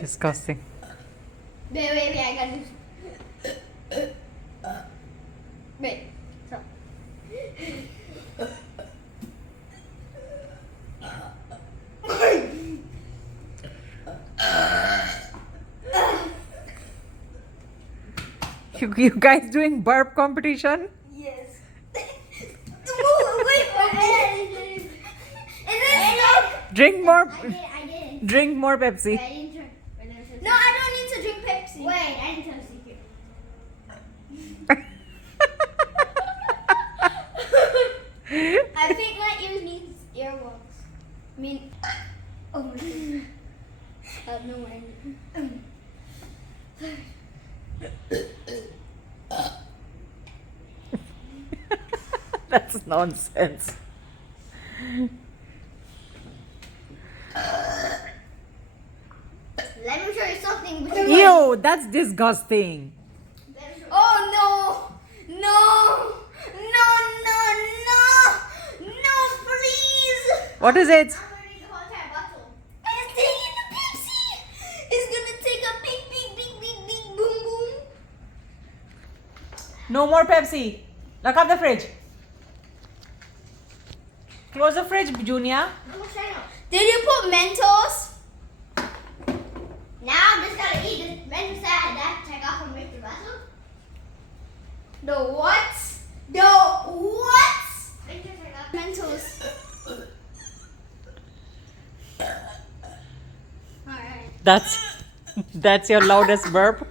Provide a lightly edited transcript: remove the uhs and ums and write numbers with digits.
Disgusting. Wait, I got this. Wait, stop. You guys doing burp competition? Yes. Wait. Is it stuck? Drink more. I didn't. Drink more Pepsi. Wait, I didn't drink. No, I don't need to drink Pepsi. Wait, I didn't tell a secret. I think my ears need earwax. I mean, oh my god. I have no idea. That's nonsense. Let me show you something. Ew, that's disgusting. Oh no! No! Please! What is it? I'm gonna need the whole entire bottle. It's taking the Pepsi! It's gonna take a big boom boom. No more Pepsi. Lock up the fridge. Close the fridge, Junior. Did you put Mentos? Now I'm just gonna eat this Mentos that I had to take off from Mr. Russell. The what? Mentos. That's your loudest burp.